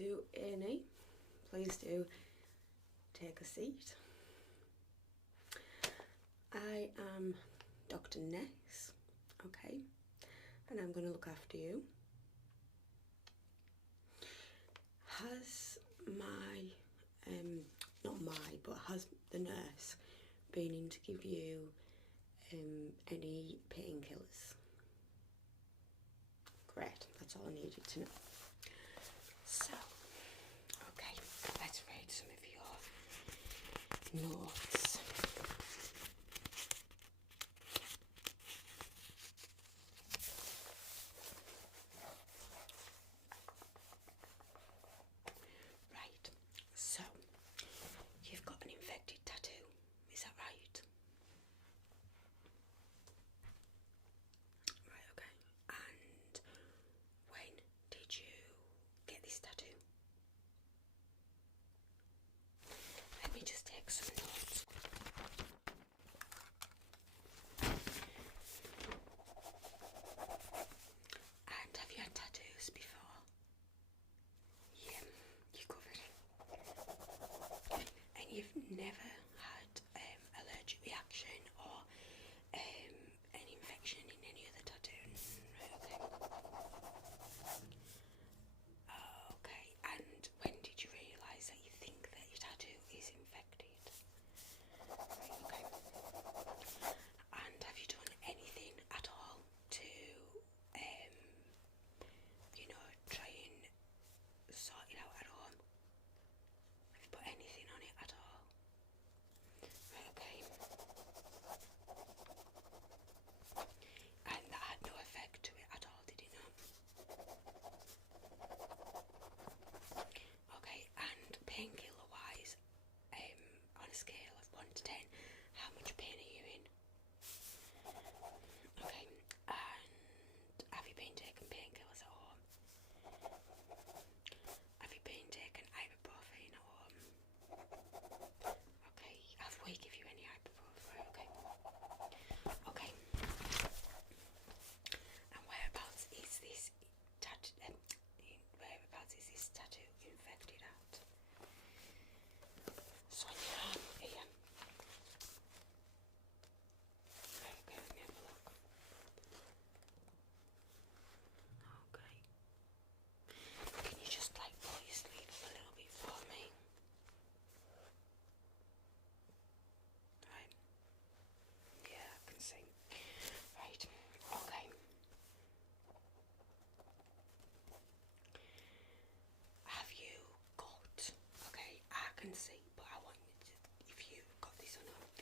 to A&E. Please do take a seat. I am Dr. Ness, okay, and I'm going to look after you. Has has the nurse been in to give you any painkillers? Great, that's all I needed to know. So, okay, let's read some of your notes. Right, so you've got an infected tattoo, is that right? Right, okay. And when did you get this tattoo? Let me just take some notes. And have you had tattoos before? Yeah, you covered. And you've never had allergic reaction or an infection in any of the tattoos? Right, okay. Okay, and when did you realise that you think that your tattoo is infected? Right, okay. And have you done anything at all to, try and sort it out at home? Have you put anything on it at all? Right, okay. And that had no effect to it at all, did it not? Okay, and painkiller wise, on a scale of 1 to 10, how much pain are you in? Okay, and have you been taking painkillers at home? Have you been taking ibuprofen at home? Okay, have we give you any ibuprofen? Okay. Okay. And whereabouts is this tattoo infected at? So on your arm here. Right, okay, let me have a look. Okay. Can you just pull your sleeve up a little bit for me? Right. Yeah, I can see. Right. Okay. Have you got, okay, I can see, but I want you to, if you've got this or not,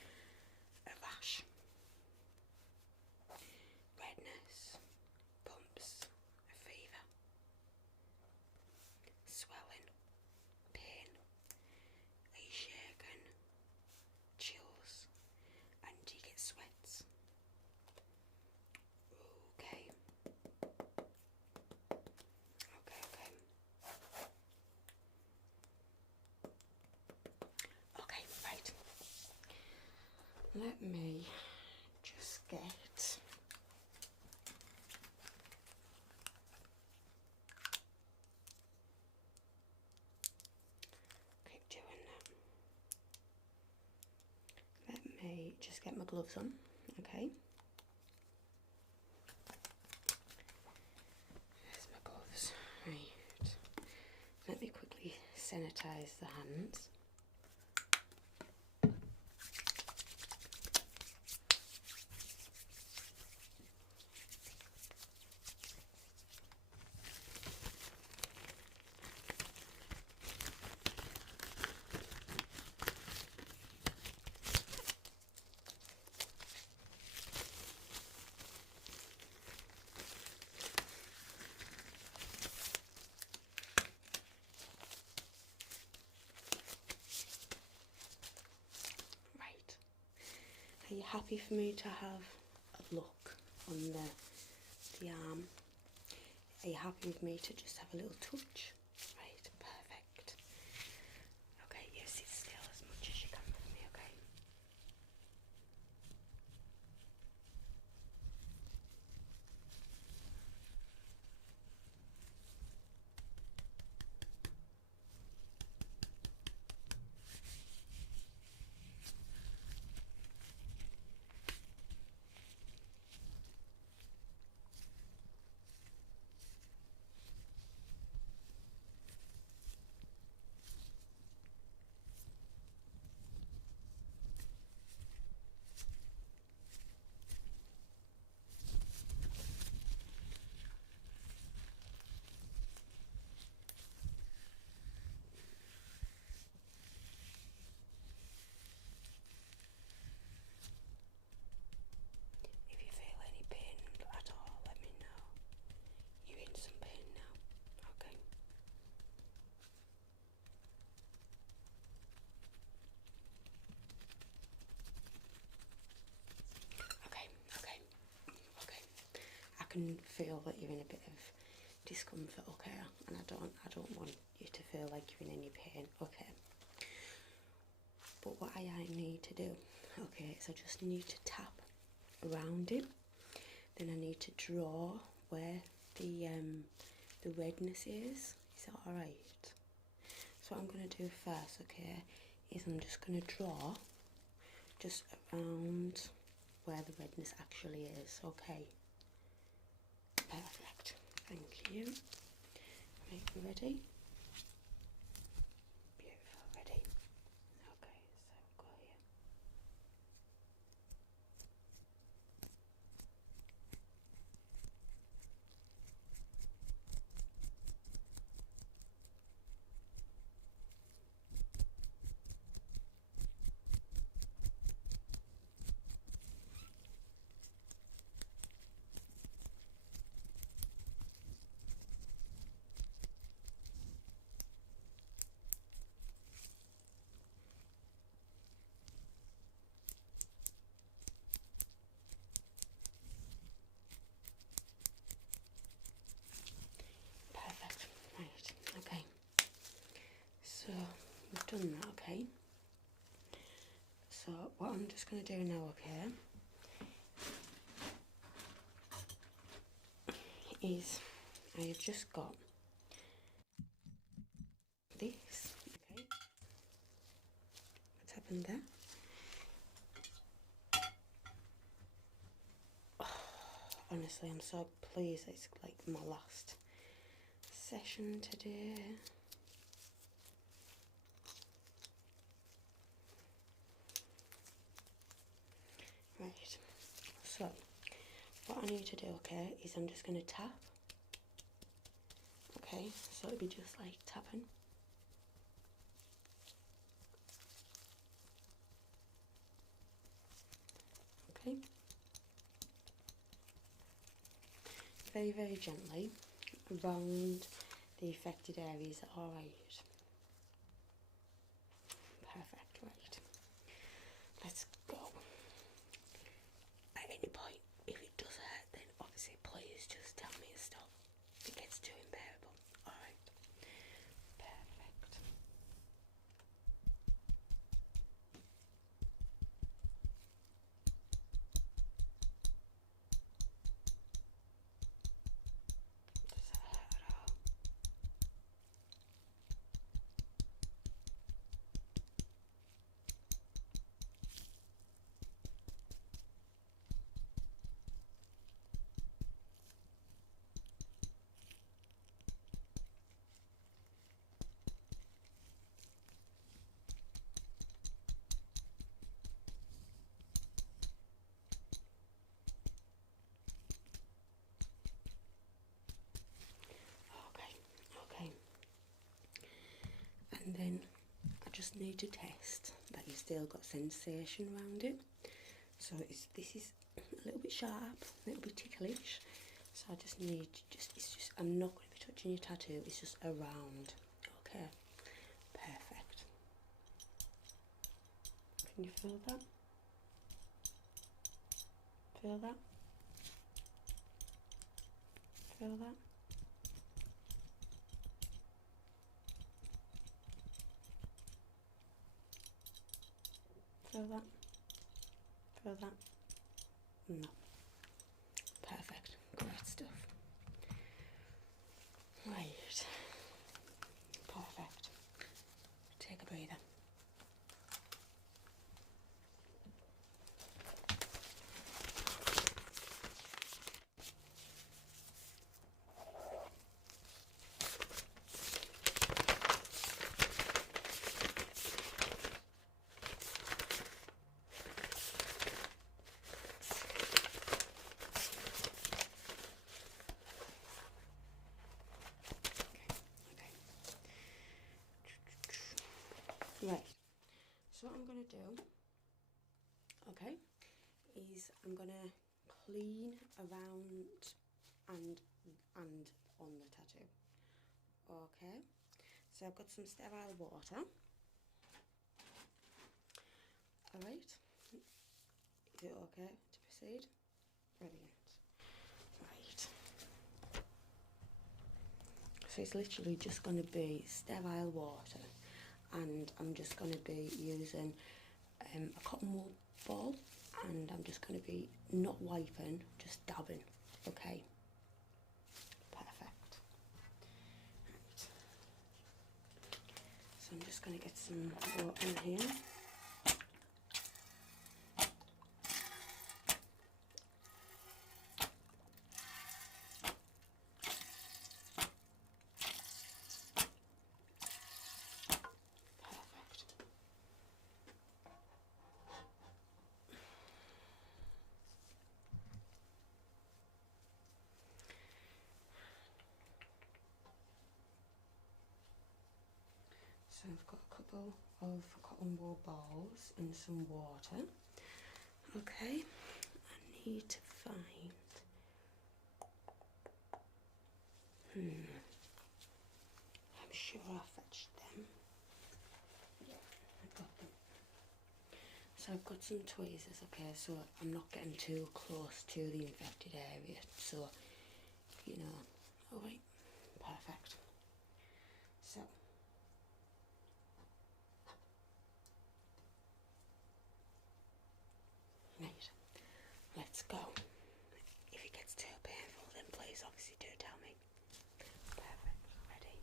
a rash, redness, bumps, a fever, swelling, pain, are you shaken, chills, and do you get sweats? Okay. Okay, okay. Okay, right. Let me just get keep doing that. Let me just get my gloves on, okay? There's my gloves. Right. Let me quickly sanitize the hands. Are you happy for me to have a look on the arm? Are you happy with me to just have a little touch? Right, perfect. Okay, you sit still as much as you can with me, okay? can feel that you're in a bit of discomfort, okay? And I don't want you to feel like you're in any pain, okay? But what I need to do, okay, is I just need to tap around it. Then I need to draw where the redness is. Is that alright? So what I'm going to do first, okay, is I'm just going to draw just around where the redness actually is, okay? Perfect. Thank you. Right, you ready? Beautiful, ready. Okay, so go here. Perfect. Right, okay. So we've done that, okay? So what I'm just going to do now, okay, is I have just got this, okay? What's happened there? Oh, honestly, I'm so pleased it's like my last session today. Right, so what I need to do, okay, is I'm just going to tap. Okay, so it'll be just like tapping. Okay. Very, very gently around the affected areas. Alright. Perfect, right. Let's go. At any point, if it does hurt, then obviously please just tell me to stop. If it gets too unbearable. Alright. Perfect. Does that hurt at all? Okay, okay. And then I just need to test that you've still got sensation around it. So this is a little bit sharp, a little bit ticklish. So I just need I'm not going to be touching your tattoo, it's just around. Okay, perfect. Can you feel that? Feel that? Feel that? Feel that? Feel that? No. Perfect. Great stuff. Right. Perfect. Take a breather. Right, so what I'm going to do, okay, is I'm going to clean around and on the tattoo. Okay, so I've got some sterile water. Alright, is it okay to proceed? Brilliant. Right. So it's literally just going to be sterile water, and I'm just going to be using a cotton wool ball, and I'm just going to be not wiping, just dabbing. Okay, perfect. Right. So I'm just going to get some water in here. So I've got a couple of cotton wool balls in some water. Okay, I need to find, I'm sure I fetched them. Yeah, I got them. So I've got some tweezers, okay, so I'm not getting too close to the infected area, so, you know, alright, perfect. So, right, let's go. If it gets too painful, then please obviously do tell me. Perfect, ready?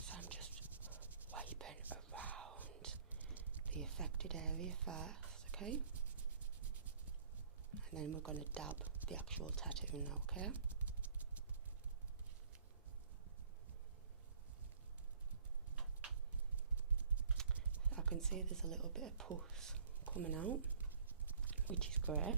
So I'm just wiping around the affected area first, okay? And then we're going to dab the actual tattoo now, okay? I can see there's a little bit of pus coming out, which is great.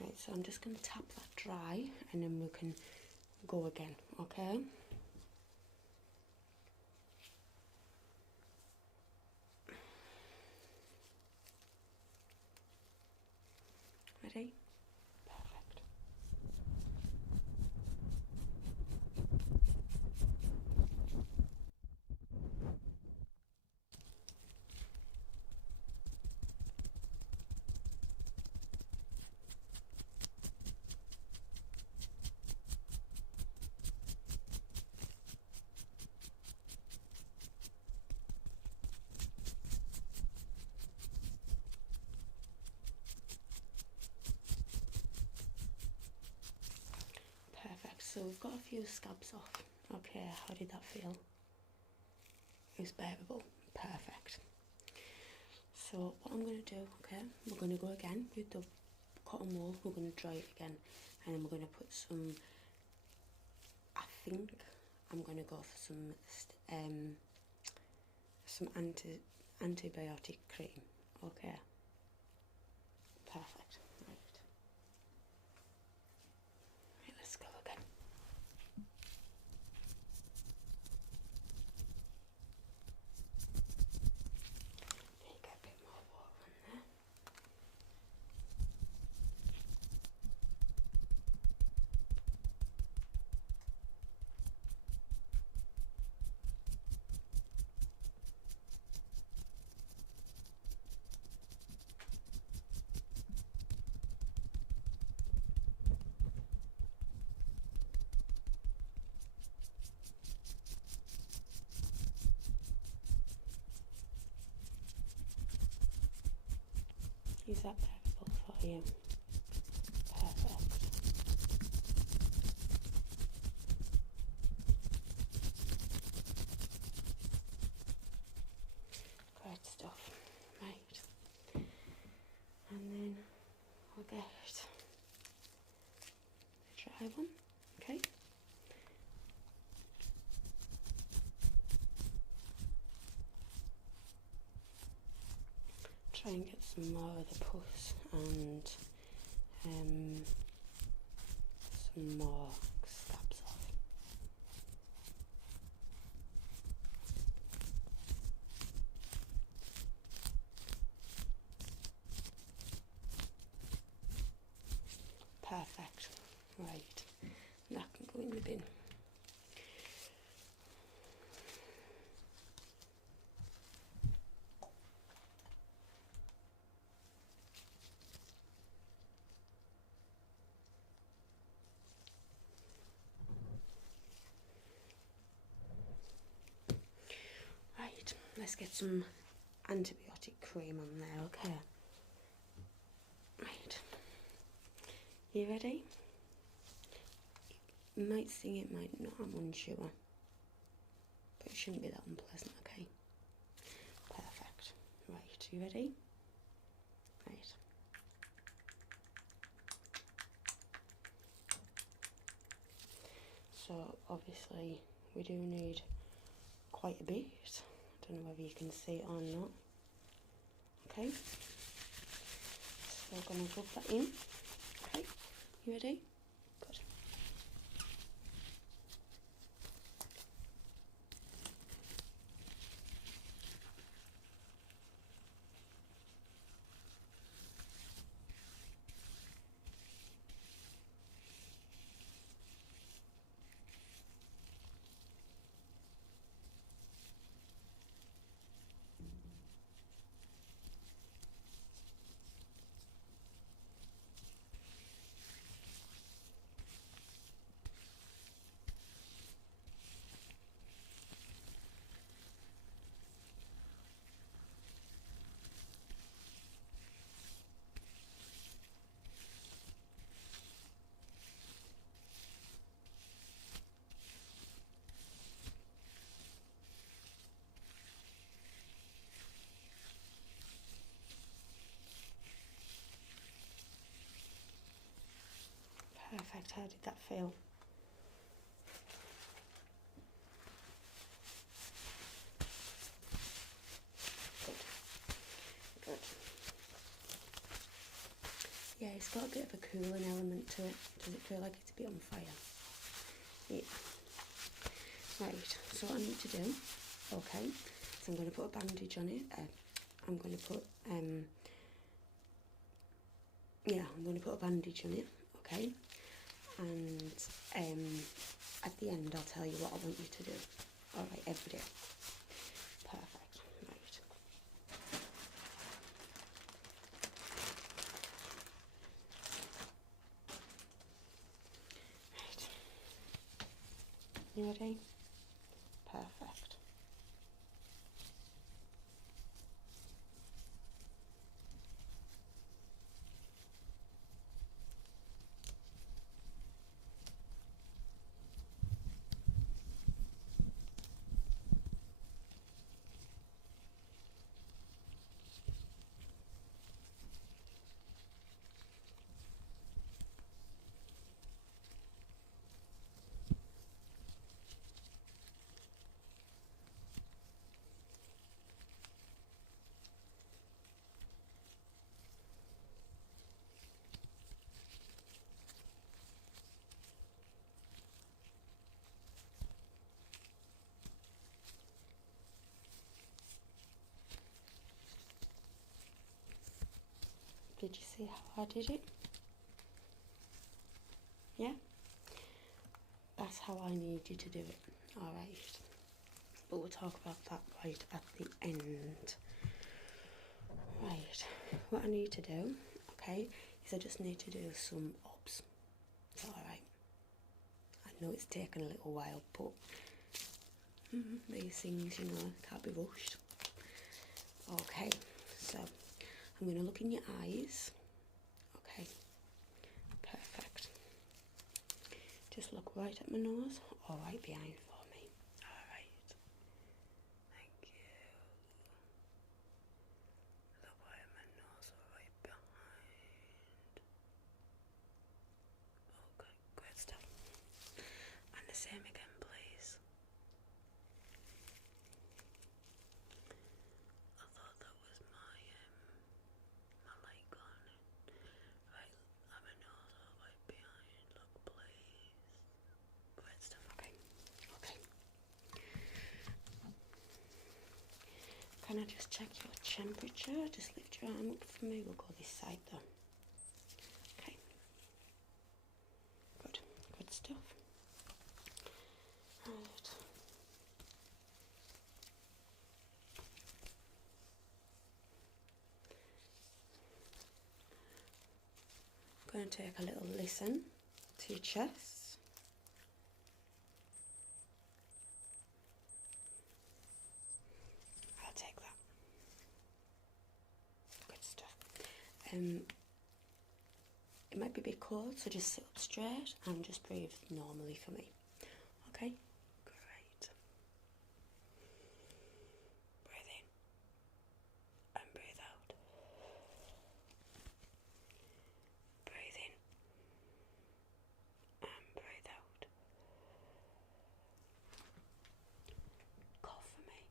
Right, so I'm just going to tap that dry and then we can go again, okay? Ready? Perfect. So we've got a few scabs off. Okay, how did that feel? It was bearable. Perfect. So what I'm going to do, okay, we're going to go again with the cotton wool. We're going to dry it again, and then we're going to put some, I think I'm going to go for some antibiotic cream. Okay. Perfect. Right. Right, let's go again. Get a bit more water in there. Is that bearable for you? Perfect. Great stuff. Right. And then we'll get the dry one. Okay. Try and get some more of the pus and some more scabs off. Perfect. Right, that can go in the bin. Right, let's get some antibiotic cream on there, okay? Right, you ready? You might sting, it might not, I'm unsure. But it shouldn't be that unpleasant, okay? Perfect. Right, you ready? Right. So obviously we do need quite a bit. I don't know whether you can see it or not. Okay. So we're going to rub that in. Okay. You ready? Good. Perfect. How did that feel? Good. Good. Yeah, it's got a bit of a cooling element to it. Does it feel like it's a bit on fire? Yeah. Right, so what I need to do, okay, so I'm going to put a bandage on it. I'm going to put, I'm going to put a bandage on it, okay, and at the end I'll tell you what I want you to do. Alright, every day. Perfect, right. Right. You ready? Perfect. Did you see how I did it? Yeah? That's how I need you to do it. Alright. But we'll talk about that right at the end. Right. What I need to do, okay, is I just need to do some obs. Is that alright? I know it's taken a little while, but these things, you know, can't be rushed. Okay, so I'm going to look in your eyes. Okay, perfect. Just look right at my nose or right behind for me. Alright, thank you. Look right at my nose or right behind. Okay, great stuff. And the same again, please. I thought that was my can I just check your temperature? Just lift your arm up for me. We'll go this side though. Okay. Good. Good stuff. Right. I'm going to take a little listen to your chest. I'll take that. Good stuff. It might be a bit cold, so just sit up straight and just breathe normally for me. Okay? Great. Breathe in and breathe out. Breathe in and breathe out. Cough for me.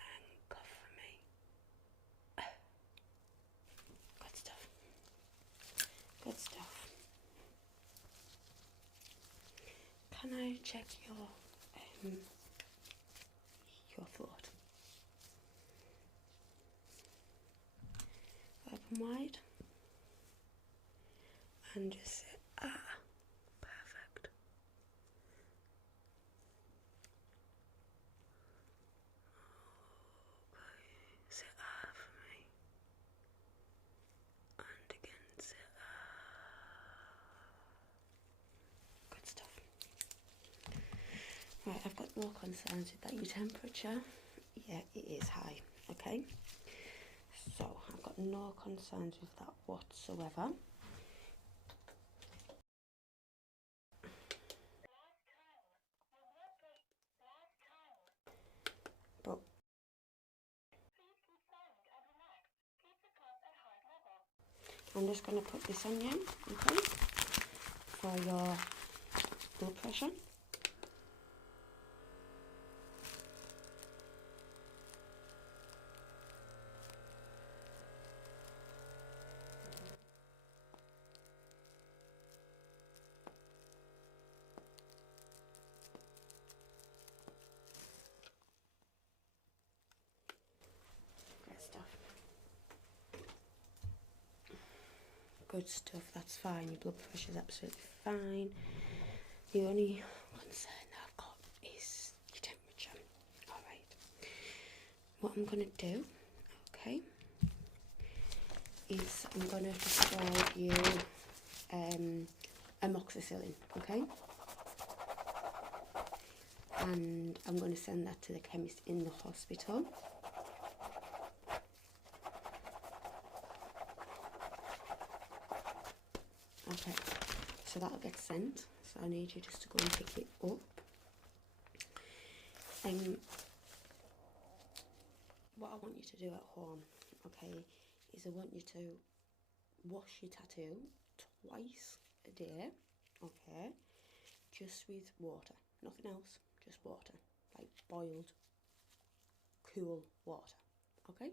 And cough for me. Good stuff. Good stuff. Can I check your throat? Open wide. And just say, ah. Perfect. Okay. Say ah for me. And again, say ah. Good stuff. Right, I've got no concerns with that. Your temperature, yeah, it is high, okay? So, I've got no concerns with that whatsoever. But I'm just going to put this on you, okay? For your blood pressure. Great stuff. Good stuff, that's fine. Your blood pressure is absolutely fine. The only concern that I've got is your temperature. Alright. What I'm going to do, okay, is I'm going to prescribe you amoxicillin, okay? And I'm going to send that to the chemist in the hospital. Okay, so that'll get sent. So I need you just to go and pick it up. What I want you to do at home, okay, is I want you to wash your tattoo twice a day, okay, just with water, nothing else, just water, like boiled, cool water, okay?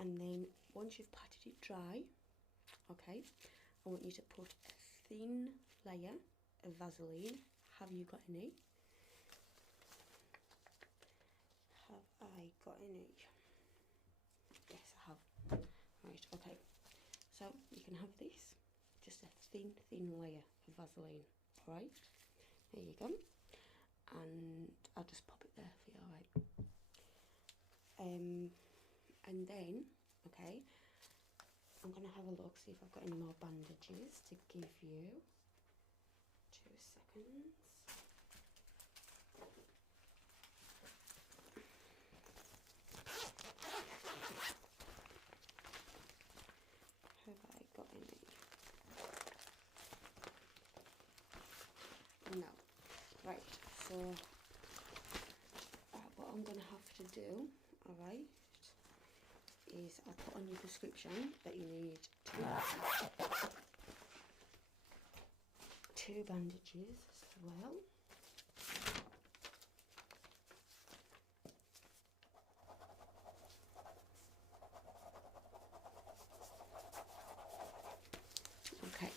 And then once you've patted it dry, okay, I want you to put a thin layer of Vaseline. Have you got any? Have I got any? Yes, I have. Right, okay. So you can have this, just a thin layer of Vaseline. Alright, there you go. And I'll just pop it there for you, alright. And then, okay, I'm going to have a look, see if I've got any more bandages to give you. 2 seconds. Have I got any? No. Right, so what I'm going to have to do, alright, is I'll put on your prescription that you need two bandages as well. Okay.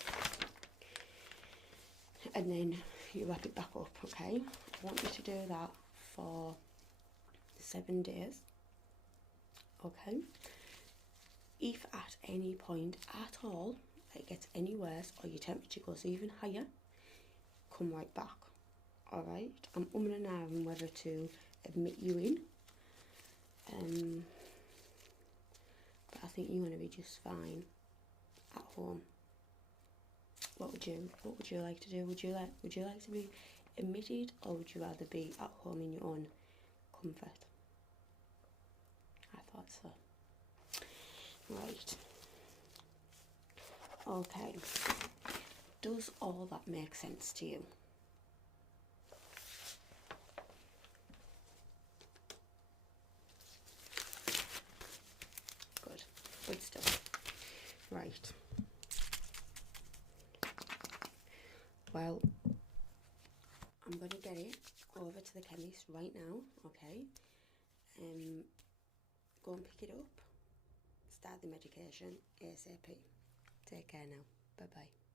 And then you wrap it back up, okay? I want you to do that for 7 days. Okay. If at any point at all it gets any worse or your temperature goes even higher, come right back. Alright, I'm umming and ahhing whether to admit you in, but I think you're going to be just fine at home. What would you like to do? Would you like to be admitted, or would you rather be at home in your own comfort? I thought so. Right. Okay. Does all that make sense to you? Good stuff. Right. Well, I'm going to get it over to the chemist right now, okay? Go and pick it up. Start the medication ASAP. Take care now. Bye-bye.